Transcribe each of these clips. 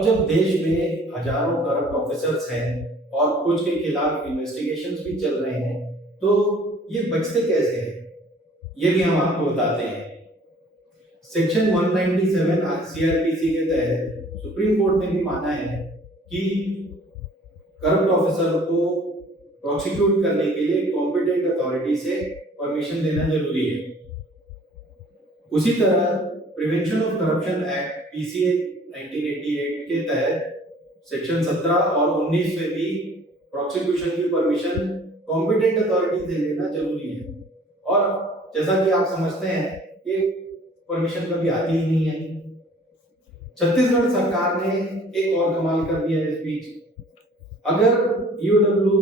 अब जब देश में हजारों करप्ट ऑफिसर्स हैं और कुछ के खिलाफ इन्वेस्टिगेशंस भी चल रहे हैं, तो ये बचते कैसे हैं, ये भी हम आपको बताते हैं। सेक्शन 197 सीआरपीसी के तहत सुप्रीम कोर्ट ने भी माना है कि करप्ट ऑफिसर को प्रोसिक्यूट करने के लिए कॉम्पिटेंट अथॉरिटी से परमिशन देना जरूरी है। उसी तरह prevention of corruption act PCA 1988 के तहत सेक्शन 17 और 19 में भी प्रोसिक्यूशन की परमिशन कॉम्पिटेंट अथॉरिटी से लेना जरूरी है। और जैसा कि आप समझते हैं कि परमिशन कभी आती ही नहीं है। छत्तीसगढ़ सरकार ने एक और कमाल कर दिया है इस बीच। अगर ईओडब्ल्यू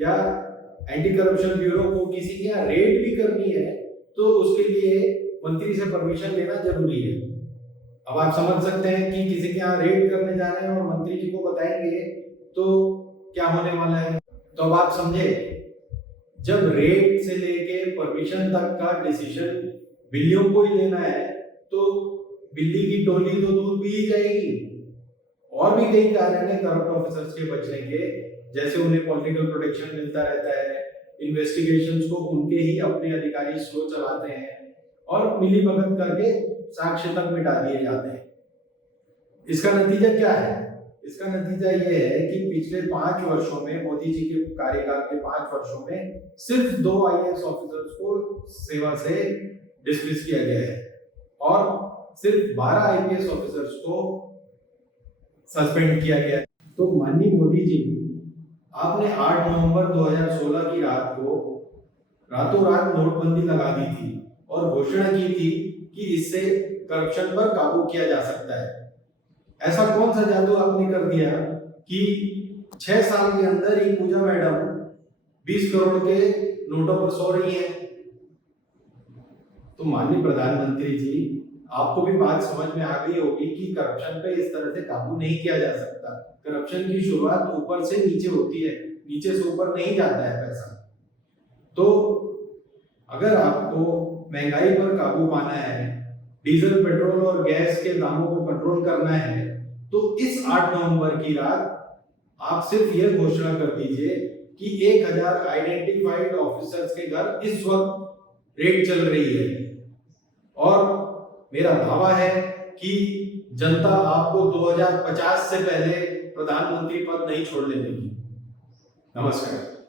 या एंटी करप्शन ब्यूरो को किसी के यहाँ रेड भी करनी है तो उसके लिए मंत्री से परमिशन लेना जरूरी है। अब आप समझ सकते हैं कि किसी के यहाँ रेड करने जा रहे हैं और मंत्री जी को बताएंगे तो क्या होने वाला है। तो अब आप समझे, जब रेड से लेके परमिशन तक का डिसीजन बिल्लियों को ही लेना है तो बिल्ली की टोली तो दूध पी ही जाएगी। और भी कई कारण है करप्ट ऑफिसर्स के बचने के, जैसे उन्हें पॉलिटिकल प्रोटेक्शन मिलता रहता है, इन्वेस्टिगेशंस को उनके ही अपने अधिकारी स्लो चलाते हैं और मिली भगत करके साक्ष्य तक मिटा दिए जाते हैं। इसका नतीजा क्या है? इसका नतीजा यह है कि पिछले 5 वर्षों में, मोदी जी के कार्यकाल के 5 वर्षों में सिर्फ 2 आईएएस ऑफिसर्स को सेवा से डिसमिस किया गया है और सिर्फ 12 आईपीएस ऑफिसर्स को सस्पेंड किया गया है। तो माननीय मोदी जी, आपने 8 नवंबर 2016 की रात को रातों रात नोटबंदी लगा दी थी और घोषणा की थी कि इससे करप्शन पर काबू किया जा सकता है। ऐसा कौन सा जादू आपने कर दिया कि 6 साल के अंदर ही पूजा मैडम 20 करोड़ के नोटों पर सो रही हैं? तो माननीय प्रधानमंत्री जी, आपको भी बात समझ में आ गई होगी कि करप्शन पे इस तरह से काबू नहीं किया जा सकता। करप्शन की शुरुआत ऊपर से नीचे होती है, नीचे से ऊपर नहीं जाता है पैसा। तो अगर आपको महंगाई पर काबू पाना है, डीजल, पेट्रोल और गैस के दामों को कंट्रोल करना है, तो इस 8 नवंबर की रात आप सिर्फ यह घोषणा कर दीजिए कि 1000 आइडेंटिफाइड ऑफिसर्स के घर इस वक्त रेड चल रही है और मेरा दावा है कि जनता आपको 2050 से पहले प्रधानमंत्री पद नहीं छोड़ने देगी। नमस्कार।